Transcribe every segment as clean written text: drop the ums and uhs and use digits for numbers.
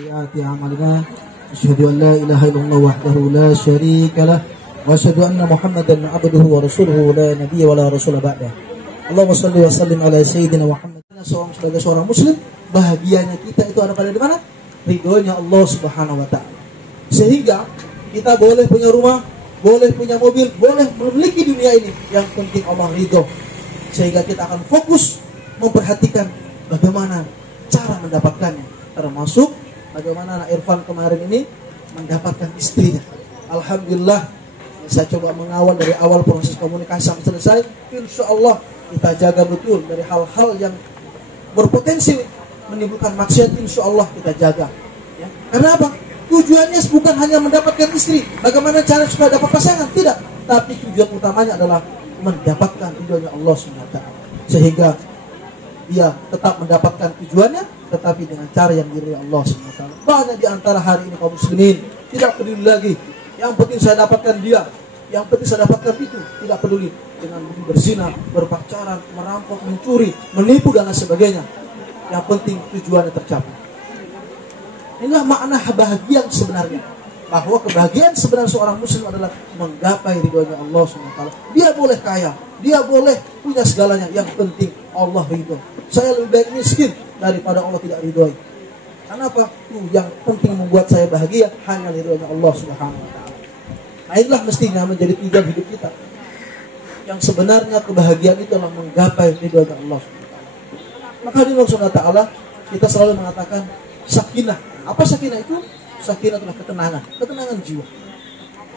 سيئات أعمالنا أشهد أن لا إله إلا الله وحده لا شريك له وأشهد أن محمدا عبده ورسوله لا نبي ولا رسول بعده. Allahumma shalli wa sallim ala sayyidina Muhammad. Sebagai seorang muslim, bahagianya kita itu ada pada di mana? Ridhonya Allah Subhanahu wa taala. Sehingga kita boleh punya rumah, boleh punya mobil, boleh memiliki dunia ini, yang penting Allah ridho. Sehingga kita akan fokus memperhatikan bagaimana cara mendapatkannya, termasuk bagaimana anak Irfan kemarin ini mendapatkan istrinya. Alhamdulillah, saya coba mengawal dari awal proses komunikasi sampai selesai. Insya Allah kita jaga betul dari hal-hal yang berpotensi menimbulkan maksiat. Insya Allah kita jaga ya. Karena apa? Tujuannya bukan hanya mendapatkan istri, bagaimana cara supaya dapat pasangan, tidak. Tapi tujuan utamanya adalah mendapatkan ridhonya Allah SWT. Sehingga dia tetap mendapatkan tujuannya, tetapi dengan cara yang diridhoi Allah SWT. Banyak di antara hari ini kaum muslimin tidak peduli lagi. Yang penting saya dapatkan dia, yang penting saya dapatkan itu, tidak peduli dengan berzina, berpacaran, merampok, mencuri, menipu dan lain sebagainya. Yang penting tujuannya tercapai. Inilah makna bahagia sebenarnya. Bahwa kebahagiaan sebenarnya seorang muslim adalah menggapai ridhonya Allah SWT. Dia boleh kaya, dia boleh punya segalanya, yang penting Allah ridho. Saya lebih baik miskin daripada Allah tidak ridhoi. Kenapa? Yang penting membuat saya bahagia hanya ridhonya Allah SWT. Nah, inilah mestinya menjadi tujuan hidup kita. Yang sebenarnya kebahagiaan itu adalah menggapai ridhonya Allah SWT. Maka di Allah SWT kita selalu mengatakan sakinah. Apa sakinah itu? Sakinah adalah ketenangan, ketenangan jiwa.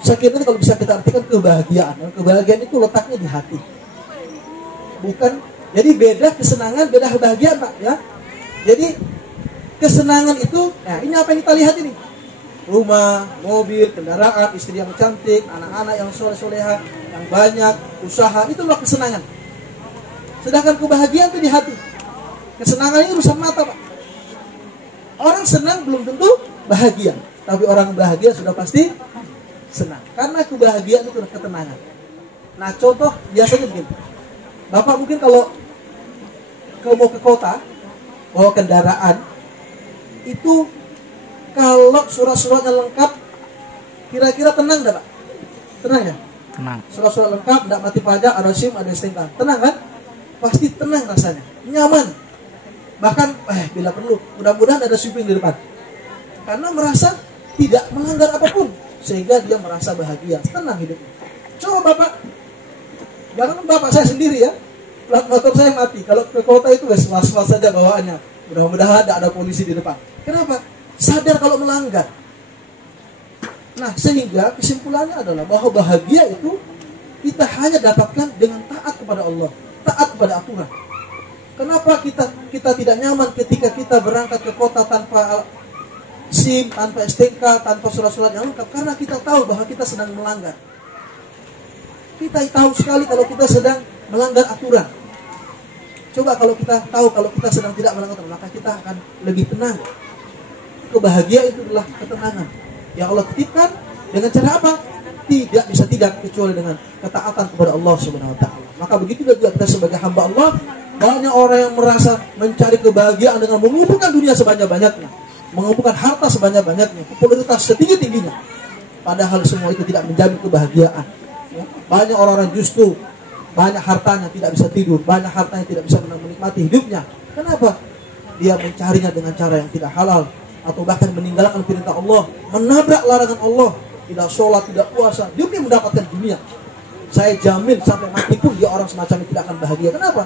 Sakinah itu kalau bisa kita artikan kebahagiaan. Dan kebahagiaan itu letaknya di hati. Bukan, jadi beda kesenangan, beda kebahagiaan, Pak, ya. Jadi kesenangan itu, nah ini apa yang kita lihat ini? Rumah, mobil, kendaraan, istri yang cantik, anak-anak yang soleh-soleha, yang banyak, usaha, itulah kesenangan. Sedangkan kebahagiaan itu di hati. Kesenangan ini urusan mata, Pak. Orang senang belum tentu bahagia, tapi orang bahagia sudah pasti senang. Karena kebahagiaan itu adalah ketenangan. Nah, contoh biasanya begini. Bapak mungkin kalau mau ke kota, bawa kendaraan, itu kalau surat-suratnya lengkap, kira-kira tenang enggak, Pak? Tenang ya? Tenang. Surat-surat lengkap, enggak mati pajak, ada SIM, ada STNK. Tenang kan? Pasti tenang rasanya. Nyaman. Bahkan, bila perlu, mudah-mudahan ada supir di depan. Karena merasa tidak melanggar apapun. Sehingga dia merasa bahagia, tenang hidupnya. Coba Bapak, jangan Bapak saya sendiri ya. Plat motor saya mati. Kalau ke kota itu was-was saja bawaannya. Mudah-mudahan ada polisi di depan. Kenapa? Sadar kalau melanggar. Nah, sehingga kesimpulannya adalah bahwa bahagia itu kita hanya dapatkan dengan taat kepada Allah, taat kepada aturan. Kenapa kita tidak nyaman ketika kita berangkat ke kota tanpa SIM, tanpa STNK, tanpa surat-surat yang lengkap? Karena kita tahu bahwa kita sedang melanggar. Kita tahu sekali kalau kita sedang melanggar aturan. Coba kalau kita tahu kalau kita sedang tidak melanggar aturan, maka kita akan lebih tenang. Kebahagiaan itu adalah ketenangan yang Allah titipkan dengan cara apa? Tidak bisa tidak kecuali dengan ketaatan kepada Allah Subhanahu wa taala. Maka begitu juga kita sebagai hamba Allah. Banyak orang yang merasa mencari kebahagiaan dengan mengumpulkan dunia sebanyak-banyaknya, mengumpulkan harta sebanyak-banyaknya, popularitas setinggi-tingginya. Padahal semua itu tidak menjamin kebahagiaan. Banyak orang-orang justru banyak hartanya tidak bisa tidur, banyak hartanya tidak bisa menikmati hidupnya. Kenapa? Dia mencarinya dengan cara yang tidak halal, atau bahkan meninggalkan perintah Allah, menabrak larangan Allah, tidak sholat, tidak puasa, demi mendapatkan dunia. Saya jamin sampai mati pun dia orang semacam ini tidak akan bahagia. Kenapa?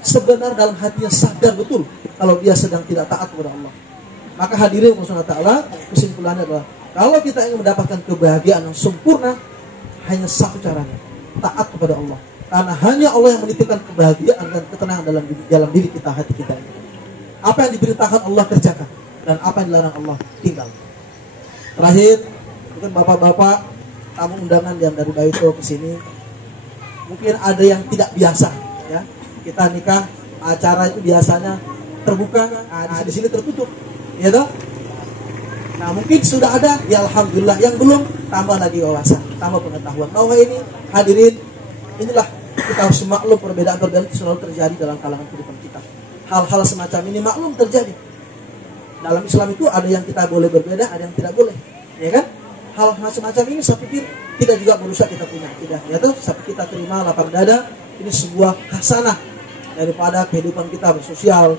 Sebenarnya dalam hatinya sadar betul kalau dia sedang tidak taat kepada Allah. Maka hadirin Allah Ta'ala, kesimpulannya adalah kalau kita ingin mendapatkan kebahagiaan yang sempurna, hanya satu caranya, taat kepada Allah. Karena hanya Allah yang menitipkan kebahagiaan dan ketenangan dalam diri kita, hati kita. Apa yang diberitakan Allah kerjakan, dan apa yang dilarang Allah tinggal. Terakhir, mungkin bapak-bapak tamu undangan yang dari Baito ke sini, mungkin ada yang tidak biasa, ya. Kita nikah, acara itu biasanya terbuka, di sini tertutup, ya toh? Nah, mungkin sudah ada, ya alhamdulillah. Yang belum, tambah lagi wawasan, tambah pengetahuan. Bahwa ini hadirin, inilah kita harus maklum perbedaan itu selalu terjadi dalam kalangan kehidupan kita. Hal-hal semacam ini maklum terjadi. Dalam Islam itu ada yang kita boleh berbeda, ada yang tidak boleh, ya kan? Hal macam-macam ini saya pikir tidak juga berusaha kita punya, tidak. Ya tuh, tapi kita terima lapang dada. Ini sebuah hasanah daripada kehidupan kita bersosial,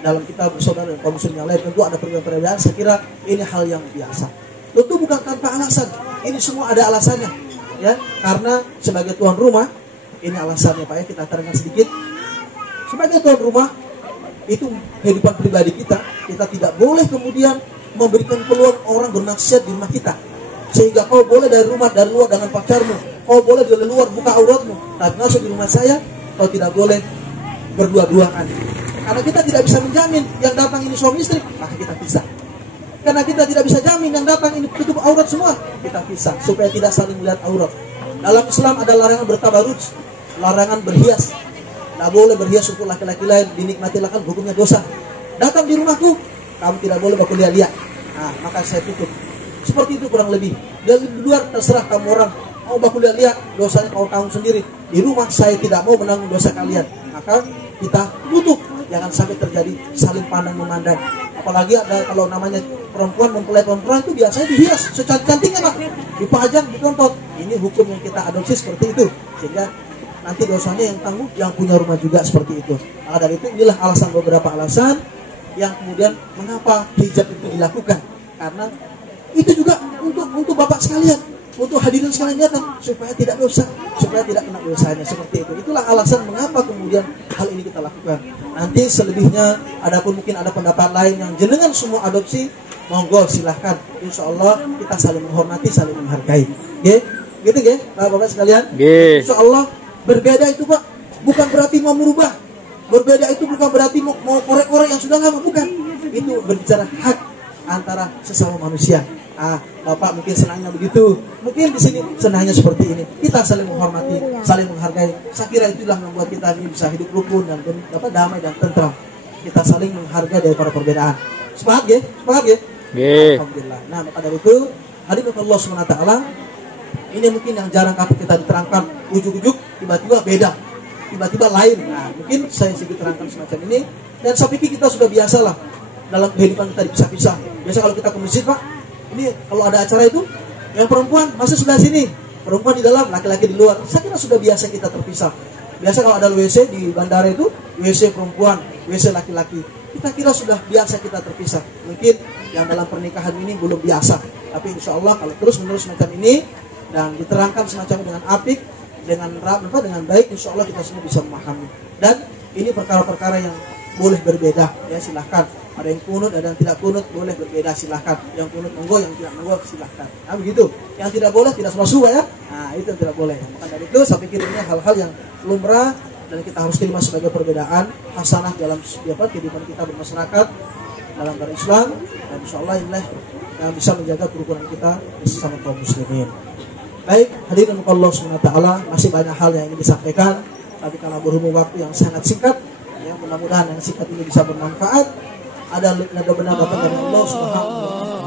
dalam kita bersaudara dan kaum muslim yang lain. Tentu ada perbedaan-perbedaan. Saya kira ini hal yang biasa. Tentu bukan tanpa alasan. Ini semua ada alasannya, ya. Karena sebagai tuan rumah, ini alasannya Pak ya, kita terangkan sedikit. Sebagai tuan rumah, itu kehidupan pribadi kita tidak boleh kemudian memberikan peluang orang bermaksiat di rumah kita. Sehingga kau boleh dari rumah, dari luar dengan pacarmu, kau boleh dari luar buka auratmu, tapi masuk di rumah saya, kau tidak boleh berdua-duaan. Karena kita tidak bisa menjamin yang datang ini suami istri, maka kita pisah. Karena kita tidak bisa jamin yang datang ini tutup aurat semua, kita pisah supaya tidak saling melihat aurat. Dalam Islam ada larangan bertabaruj, larangan berhias. Tidak boleh berhias untuk laki-laki lain, dinikmati kan hukumnya dosa. Datang di rumahku, kamu tidak boleh berkuliah lihat. Nah, maka saya tutup. Seperti itu kurang lebih. Dari luar terserah kamu orang mau berkuliah lihat, dosanya kau tanggung sendiri. Di rumah saya tidak mau menanggung dosa kalian. Maka kita tutup. Jangan sampai terjadi saling pandang memandang. Apalagi ada kalau namanya perempuan mempelai perempuan itu biasanya dihias secantik-cantiknya Pak, dipajang, ditonton. Ini hukum yang kita adopsi seperti itu, sehingga nanti dosanya yang tanggung yang punya rumah juga seperti itu. Maka dari itu inilah alasan, beberapa alasan yang kemudian mengapa hijab itu dilakukan. Karena itu juga untuk bapak sekalian, untuk hadirin sekalian datang supaya tidak dosa, supaya tidak kena dosanya seperti itu. Itulah alasan mengapa kemudian hal ini kita lakukan. Nanti selebihnya adapun mungkin ada pendapat lain yang jenengan semua adopsi, monggo silahkan. Insya Allah kita saling menghormati, saling menghargai. Oke? Gitu ya, bapak-bapak sekalian. Insya Allah berbeda itu Pak bukan berarti mau merubah. Berbeda itu bukan berarti mau korek-korek yang sudah lama, bukan. Itu berbicara hak antara sesama manusia. Bapak mungkin senangnya begitu, mungkin di sini senangnya seperti ini. Kita saling menghormati, saling menghargai. Saya kira itulah membuat kita ini bisa hidup rukun dan dapat damai dan tentram. Kita saling menghargai daripada perbedaan. Semangat ya, semangat ya. Alhamdulillah. Nah, maka dari itu hadirin Allah SWT, ini mungkin yang jarang kita diterangkan. Ujuk-ujuk tiba-tiba beda, tiba-tiba lain. Nah, mungkin saya sedikit terangkan semacam ini. Dan saya pikir kita sudah biasalah dalam kehidupan kita dipisah-pisah. Biasa kalau kita ke masjid Pak, ini kalau ada acara itu, yang perempuan masih sebelah sini, perempuan di dalam, laki-laki di luar. Saya kira sudah biasa kita terpisah. Biasa kalau ada WC di bandara itu, WC perempuan, WC laki-laki. Kita kira sudah biasa kita terpisah. Mungkin yang dalam pernikahan ini belum biasa, tapi insya Allah kalau terus-menerus semacam ini dan diterangkan semacam dengan apik, dengan baik, insya Allah kita semua bisa memahami. Dan ini perkara-perkara yang boleh berbeda, ya silahkan. Ada yang kunut, ada yang tidak kunut, boleh berbeda, silahkan. Yang kunut monggo, yang tidak monggo silahkan. Nah begitu. Yang tidak boleh, tidak suka ya. Nah itu yang tidak boleh. Maka dari itu saya pikir ini hal-hal yang lumrah dan kita harus terima sebagai perbedaan hasanah dalam kehidupan kita bermasyarakat dalam berislam. Dan insya Allah inilah yang bisa menjaga kerukunan kita bersama kaum muslimin. Baik, hadirin Allah SWT, masih banyak hal yang ingin disampaikan, tapi karena berhubung waktu yang sangat singkat, ya mudah-mudahan yang singkat ini bisa bermanfaat. Ada benar datang dari Allah Subhanahu wa Ta'ala.